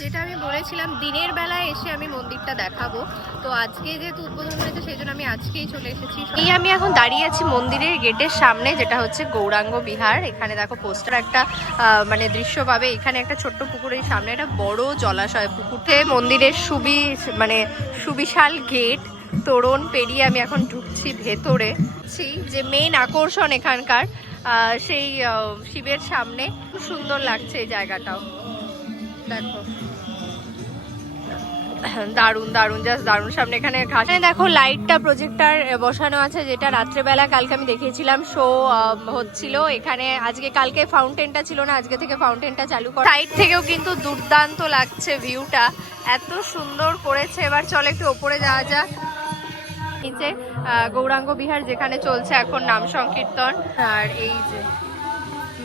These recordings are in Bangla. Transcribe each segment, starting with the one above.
যেটা আমি বলেছিলাম, দিনের বেলায় এসে আমি মন্দিরটা দেখাবো। তো আজকে যেহেতু উদ্বোধন করেছে সেই জন্য আমি আজকেই চলে এসেছি। এই আমি এখন দাঁড়িয়ে আছি মন্দিরের গেটের সামনে, যেটা হচ্ছে গৌরাঙ্গ বিহার। এখানে দেখো পোস্টার একটা মানে দৃশ্য পাবে। এখানে একটা ছোট্ট পুকুরের সামনে একটা বড় জলাশয় পুকুরে মন্দিরের সুবি মানে সুবিশাল গেট, তোরণ পেরিয়ে আমি এখন ঢুকছি ভেতরে। যে মেন আকর্ষণ এখানকার সেই শিবের সামনে। খুব সুন্দর লাগছে এই জায়গাটাও। দেখো। দারুণ দারুণ জাস্ট দারুণ সামনে এখানে ঘাস। দেখো লাইটটা প্রজেক্টার বসানো আছে, যেটা রাত্রেবেলা কালকে আমি দেখিয়েছিলাম। শো হচ্ছিল। এখানে আজকে কালকে ফাউন্টেনটা ছিল না, আজকে থেকে ফাউন্টেনটা চালু করা সাইড থেকেও কিন্তু দুর্দান্ত লাগছে ভিউটা এত সুন্দর করেছে। এবার চলে একটু ওপরে যাওয়া যাক। নিচে গৌরাঙ্গ বিহার যেখানে চলছে এখন নাম সংকীর্তন। আর এই যে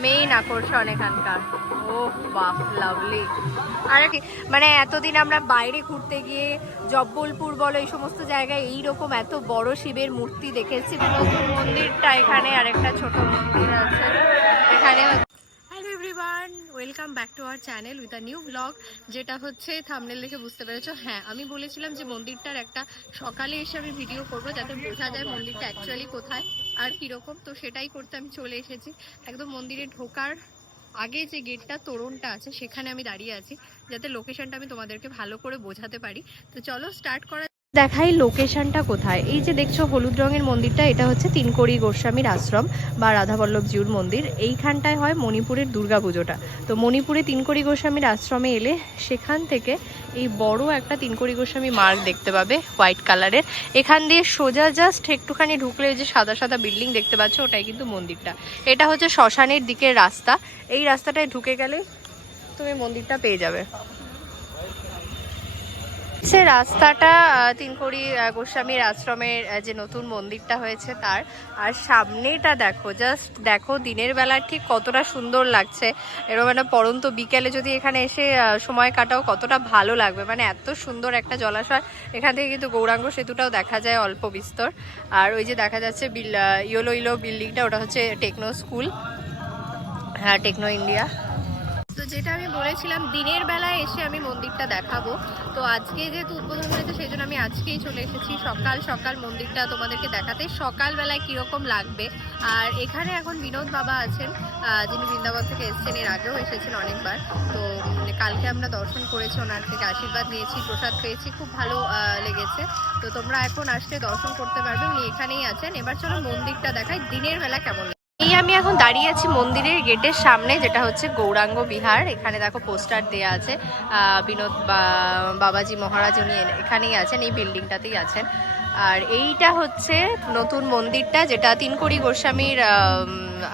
মেইন আকর্ষণ এখানকার। ও বাহ লাভলি আর কি মানে এতদিন আমরা বাইরে ঘুরতে গিয়ে জব্বলপুর বলো, এই সমস্ত জায়গায় এই রকম এত বড় শিবের মূর্তি দেখেছি নতুন মন্দিরটা এখানে আরেকটা ছোট মন্দির আছে। এখানে everyone welcome back to our channel with a new blog যেটা হচ্ছে থামনেল দেখে বুঝতে পেরেছ? হ্যাঁ আমি বলেছিলাম যে মন্দিরটার একটা সকালে এসে আমি ভিডিও করব, যাতে বোঝা যায় মন্দিরটা অ্যাকচুয়ালি কোথায়। আর কীরকম? তো সেটাই করতে আমি চলে এসেছি। একদম মন্দিরে ঢোকার আগে যে গেটটা, তোরণটা আছে, সেখানে আমি দাঁড়িয়ে আছি, যাতে লোকেশনটা আমি তোমাদেরকে ভালো করে বোঝাতে পারি। তো চলো স্টার্ট করা দেখাই লোকেশনটা কোথায়। এই যে দেখছ হলুদ রঙের মন্দিরটা, এটা হচ্ছে তিনকড়ি গোস্বামীর আশ্রম বা রাধাবল্লভ জিউর মন্দির। এইখানটায় হয় মণিপুরের দুর্গা পুজোটা তো মণিপুরে তিনকড়ি গোস্বামীর আশ্রমে এলে সেখান থেকে এই বড় একটা তিনকড়ি গোস্বামী মার্ক দেখতে পাবে, হোয়াইট কালারের। এখান দিয়ে সোজা জাস্ট একটুখানি ঢুকলে যে সাদা সাদা বিল্ডিং দেখতে পাচ্ছ, ওটাই কিন্তু মন্দিরটা। এটা হচ্ছে শ্মশানের দিকের রাস্তা। এই রাস্তাটায় ঢুকে গেলে তুমি মন্দিরটা পেয়ে যাবে। সে রাস্তাটা তিনকড়ি গোস্বামীর আশ্রমের যে নতুন মন্দিরটা হয়েছে তার। আর সামনেটা দেখো জাস্ট দেখো দিনের বেলা ঠিক কতটা সুন্দর লাগছে। এরকম একটা পরন্ত বিকেলে যদি এখানে এসে সময় কাটাও কতটা ভালো লাগবে। মানে এত সুন্দর একটা জলাশয়। এখান থেকে কিন্তু গৌরাঙ্গ সেতুটাও দেখা যায় অল্প বিস্তর। আর ওই যে দেখা যাচ্ছে ইয়োলো ইলো বিল্ডিংটা, ওটা হচ্ছে টেকনো স্কুল। হ্যাঁ টেকনো ইন্ডিয়া। তো যেটা আমি বলেছিলাম, দিনের বেলায় এসে আমি মন্দিরটা দেখাবো। তো আজকে যেহেতু উদ্বোধন হয়েছে, সেই জন্য আমি আজকেই চলে এসেছি। সকাল সকাল মন্দিরটা তোমাদেরকে দেখাতে। সকালবেলায় কীরকম লাগবে? আর এখানে এখন বিনোদ বাবা আছেন যিনি বৃন্দাবন থেকে এসেছেন, এর আগেও এসেছেন অনেকবার। তো কালকে আমরা দর্শন করেছি, ওনার থেকে আশীর্বাদ নিয়েছি, প্রসাদ পেয়েছি, খুব ভালো লেগেছে। তো তোমরা এখন আসলে দর্শন করতে পারবে। উনি এখানেই আছেন। এবার চলো মন্দিরটা দেখাই, দিনের বেলা কেমন আমি এখন দাঁড়িয়ে আছি মন্দিরের গেটের সামনে, যেটা হচ্ছে গৌরাঙ্গ বিহার। এখানে দেখো পোস্টার দেয়া আছে বিনোদ বাবাজি মহারাজ উনি এখানেই আছেন, এই বিল্ডিংটাতেই আছেন। আর এইটা হচ্ছে নতুন মন্দিরটা, যেটা তিনকড়ি গোস্বামীর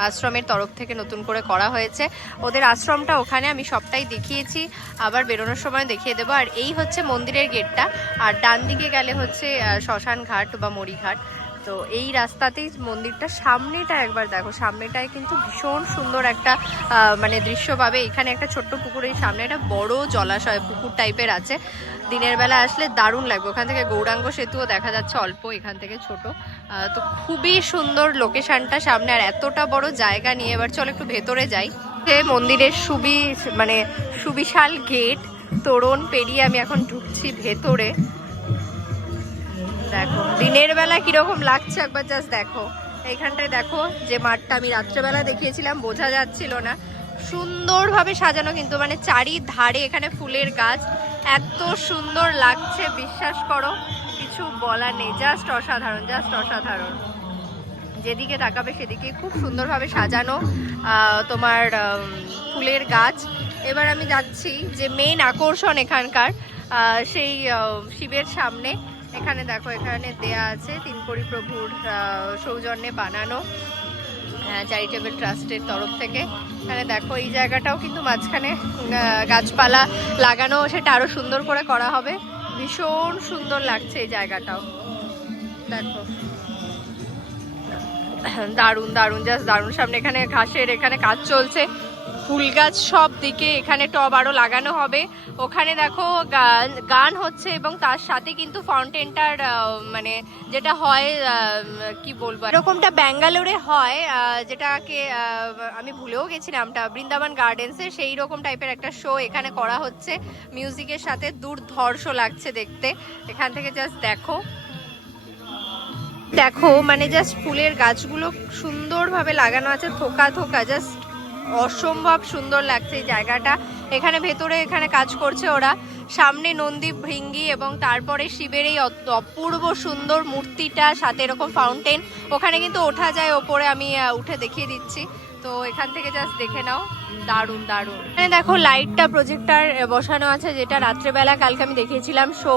আশ্রমের তরফ থেকে নতুন করে করা হয়েছে। ওদের আশ্রমটা ওখানে আমি সবটাই দেখিয়েছি, আবার বেরোনোর সময় দেখিয়ে দেবো। আর এই হচ্ছে মন্দিরের গেটটা, আর ডান দিকে গেলে হচ্ছে শ্মশান ঘাট বা মরিঘাট। তো এই রাস্তাতেই মন্দিরটা সামনেটা একবার দেখো। সামনেটায় কিন্তু ভীষণ সুন্দর একটা মানে দৃশ্য পাবে। এখানে একটা ছোট্ট পুকুরের সামনে একটা বড় জলাশয়, পুকুর টাইপের আছে। দিনের বেলা আসলে দারুণ লাগবে। ওখান থেকে গৌরাঙ্গ সেতুও দেখা যাচ্ছে অল্প, এখান থেকে ছোট। তো খুবই সুন্দর লোকেশনটা সামনে। আর এতটা বড় জায়গা নিয়ে এবার চলো একটু ভেতরে যাই। যে মন্দিরের সুবি মানে সুবিশাল গেট, তোরণ পেরিয়ে আমি এখন ঢুকছি ভেতরে। দেখো। দিনের বেলা কীরকম লাগছে একবার জাস্ট দেখো। এইখানটায় দেখো যে মাঠটা আমি রাত্রেবেলা দেখিয়েছিলাম, বোঝা যাচ্ছিল না। সুন্দরভাবে সাজানো কিন্তু মানে চারিধারে এখানে ফুলের গাছ। এত সুন্দর লাগছে, বিশ্বাস করো। কিছু বলার নেই জাস্ট অসাধারণ জাস্ট অসাধারণ। যেদিকে তাকাবে সেদিকে খুব সুন্দরভাবে সাজানো তোমার ফুলের গাছ। এবার আমি যাচ্ছি যে মেন আকর্ষণ এখানকার সেই শিবের সামনে। এখানে দেখো এখানে দেয়া আছে তিনকড়ি প্রভুর আহ, সৌজন্যে বানানো চ্যারিটেবল ট্রাস্টের তরফ থেকে। এখানে দেখো এই জায়গাটাও কিন্তু মাঝখানে গাছপালা লাগানো সেটা আরও সুন্দর করে করা হবে। ভীষণ সুন্দর লাগছে এই জায়গাটাও। দেখো। দারুণ দারুণ জাস্ট দারুণ। সামনে এখানে ঘাসের এখানে কাজ চলছে। ফুল গাছ সব দিকে এখানে টব আরও লাগানো হবে। ওখানে দেখো গান হচ্ছে এবং তার সাথে কিন্তু ফাউন্টেনটার মানে যেটা হয় কি বলব? এরকমটা ব্যাঙ্গালোরে হয় যেটাকে আমি ভুলেও গেছি নামটা। বৃন্দাবন গার্ডেন্সে সেই রকম টাইপের একটা শো এখানে করা হচ্ছে। মিউজিকের সাথে দুর্ধর্ষ লাগছে দেখতে। এখান থেকে জাস্ট দেখো। দেখো মানে জাস্ট ফুলের গাছগুলো সুন্দরভাবে লাগানো আছে, থোকা থোকা জাস্ট অসম্ভব সুন্দর লাগছে এই জায়গাটা। এখানে ভেতরে এখানে কাজ করছে ওরা। সামনে নন্দী ভৃঙ্গি এবং তারপরে শিবের এই অপূর্ব সুন্দর মূর্তিটা, সাথে এরকম ফাউন্টেন ওখানে কিন্তু ওঠা যায়, ওপরে আমি উঠে দেখিয়ে দিচ্ছি। তো এখান থেকে জাস্ট দেখে নাও। দারুণ দারুণ। এখানে দেখো লাইটটা প্রজেক্টার বসানো আছে, যেটা রাত্রেবেলা কালকে আমি দেখিয়েছিলাম। শো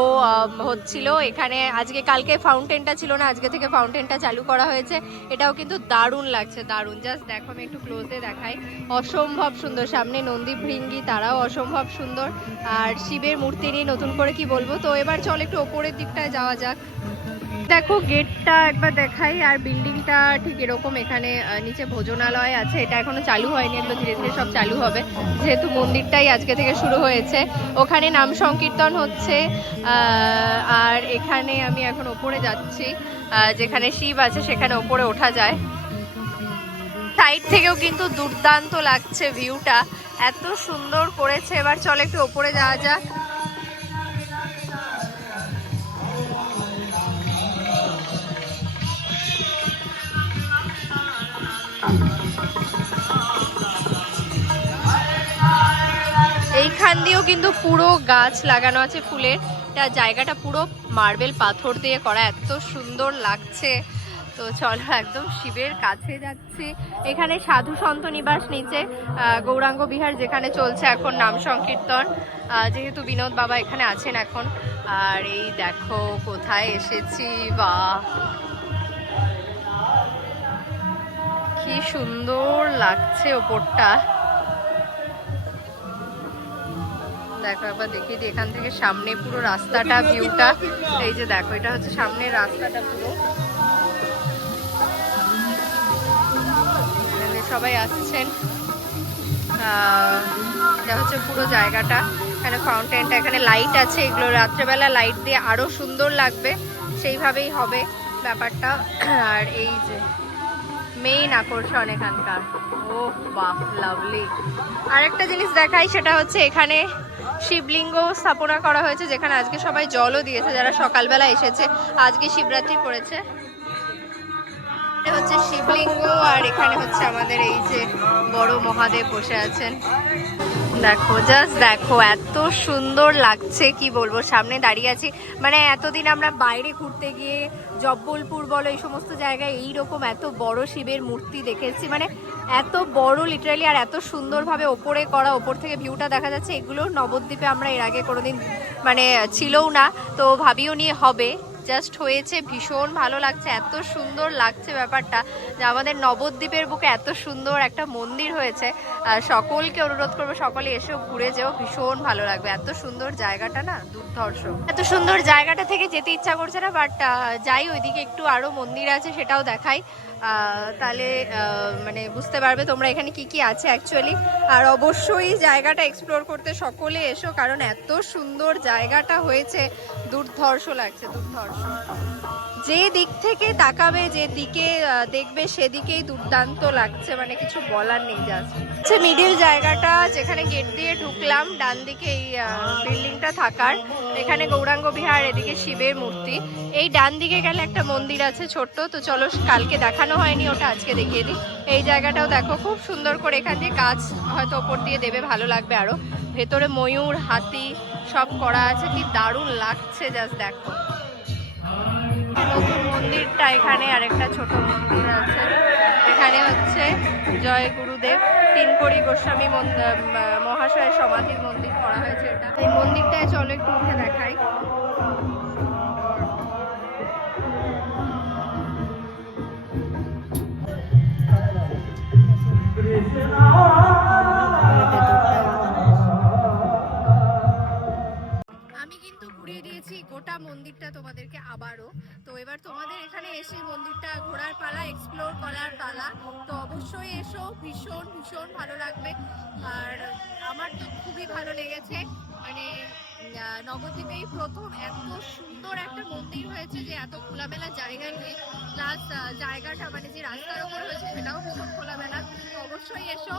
হচ্ছিল। এখানে আজকে কালকে ফাউন্টেনটা ছিল না, আজকে থেকে ফাউন্টেনটা চালু করা হয়েছে। এটাও কিন্তু দারুণ লাগছে, দারুণ। জাস্ট দেখো, আমি একটু ক্লোজে দেখাই। অসম্ভব সুন্দর, সামনে নন্দী ভৃঙ্গি, তারাও অসম্ভব সুন্দর। আর শিবের মূর্তি নিয়ে নতুন করে কি বলব? তো এবার চল একটু ওপরের দিকটায় যাওয়া যাক। দেখো, গেটটা একবার দেখাই, আর বিল্ডিংটা ঠিক এরকম এখানে নিচে ভোজনালয় আছে। এটা এখনও চালু হয়নি, এগুলো ধীরে ধীরে সব চালু হবে। যেহেতু মন্দিরটাই আজকে থেকে শুরু হয়েছে। ওখানে নাম সংকীর্তন হচ্ছে আর এখানে আমি এখন ওপরে যাচ্ছি যেখানে শিব আছে সেখানে ওপরে ওঠা যায়। সাইড থেকেও কিন্তু দুর্দান্ত লাগছে ভিউটা। এত সুন্দর করেছে। এবার চল একটু ওপরে যাওয়া যাক। দিয়েও কিন্তু পুরো গাছ লাগানো আছে ফুলের। তা জায়গাটা পুরো মার্বেল পাথর দিয়ে করা, এত সুন্দর লাগছে। তো চলো একদম শিবের কাছে যাচ্ছি। এখানে সাধু সন্ত নিবাস নিচে গৌরাঙ্গ বিহার যেখানে চলছে এখন নাম সংকীর্তন। যেহেতু বিনোদ বাবা এখানে আছেন এখন। আর এই দেখো কোথায় এসেছি বা কি সুন্দর লাগছে ওপরটা। দেখো, একবার দেখি যে এখান থেকে সামনে পুরো রাস্তাটা ভিউটা এই যে দেখো, এটা হচ্ছে সামনের রাস্তাটা পুরো। সবাই আসছেন। এটা হচ্ছে পুরো জায়গাটা। এখানে ফাউন্টেনটা এখানে লাইট আছে। এগুলো রাত্রেবেলা লাইট দিয়ে আরও সুন্দর লাগবে। সেইভাবেই হবে ব্যাপারটা। আর এই যে মেইন আকর্ষণ এখানকার। ও বাহ লাভলি আরেকটা জিনিস দেখাই, সেটা হচ্ছে এখানে শিবলিঙ্গ স্থাপনা করা হয়েছে, যেখানে আজকে সবাই জলও দিয়েছে, যারা সকালবেলা এসেছে, আজকে শিবরাত্রি পড়েছে। হচ্ছে শিবলিঙ্গ, আর এখানে হচ্ছে আমাদের এই যে বড় মহাদেব বসে আছেন। দেখো জাস্ট দেখো, এত সুন্দর লাগছে, কি বলব, সামনে দাঁড়িয়ে আছি। মানে এতদিন আমরা বাইরে ঘুরতে গিয়ে, জব্বলপুর বলো, এই সমস্ত জায়গায় এই রকম এত বড় শিবের মূর্তি দেখেছি। মানে এত বড় লিটারালি আর এত সুন্দরভাবে ওপরে করা, ওপর থেকে ভিউটা দেখা যাচ্ছে। এগুলো নবদ্বীপে আমরা এর আগে কোনোদিন মানে ছিলও না, তো ভাবিও নিয়ে হবে। জাস্ট হয়েছে, ভীষণ ভালো লাগছে, এত সুন্দর লাগছে ব্যাপারটা যে আমাদের নবদ্বীপের বুকে এত সুন্দর একটা মন্দির হয়েছে। সকলকে অনুরোধ করব, সকলে এসেও ঘুরে যেও, ভীষণ ভালো লাগবে। এত সুন্দর জায়গাটা না, দুর্ধর্ষ। এত সুন্দর জায়গাটা থেকে যেতে ইচ্ছা করছে না বাট যাই, ওইদিকে একটু আরও মন্দির আছে, সেটাও দেখাই। তাহলে মানে বুঝতে পারবে তোমরা এখানে কি কি আছে অ্যাকচুয়ালি আর অবশ্যই জায়গাটা এক্সপ্লোর করতে সকলে এসো, কারণ এত সুন্দর জায়গাটা হয়েছে, দুর্ধর্ষ লাগছে, দুর্ধর্ষ। যে দিক থেকে তাকাবে, যে দিকে দেখবে, সেদিকেই দুর্দান্ত লাগছে মানে কিছু বলার নেই জাস্ট হচ্ছে মিডিল জায়গাটা, যেখানে গেট দিয়ে ঢুকলাম, ডান দিকে এই বিল্ডিংটা থাকার, এখানে গৌরাঙ্গ বিহার, এদিকে শিবের মূর্তি। এই ডান দিকে গেলে একটা মন্দির আছে ছোট্ট, তো চলো কালকে দেখানো হয়নি, ওটা আজকে দেখিয়ে দিই। এই জায়গাটাও দেখো, খুব সুন্দর করে এখান দিয়ে কাজ হয়তো ওপর দিয়ে দেবে, ভালো লাগবে আরও। ভেতরে ময়ূর, হাতি, সব করা আছে, কি দারুণ লাগছে জাস্ট দেখো। মন্দিরটা এখানে আরেকটা ছোট মন্দির আছে। এখানে হচ্ছে জয় গুরুদেব, তিনকড়ি গোস্বামী মহাশয়ের সমাধির মন্দির করা হয়েছে এটা। এই মন্দিরটায় চলো একটু উঠে দেখাই। ঘুরিয়ে দিয়েছি, গোটা মন্দিরটা তোমাদেরকে আবারও। তো এবার তোমাদের এখানে এসে মন্দিরটা ঘোরার পালা এক্সপ্লোর করার পালা। তো অবশ্যই এসো, ভীষণ ভীষণ ভালো লাগবে। আর আমার তো খুবই ভালো লেগেছে। মানে নবদ্বীপেই প্রথম এত সুন্দর একটা মন্দির হয়েছে যে এত খোলামেলা জায়গা নেই। প্লাস জায়গাটা মানে যে রাস্তার ওপর হয়েছে সেটাও ভীষণ খোলামেলা। অবশ্যই এসো।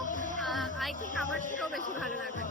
আই থিঙ্ক আমার থেকেও বেশি ভালো লাগবে।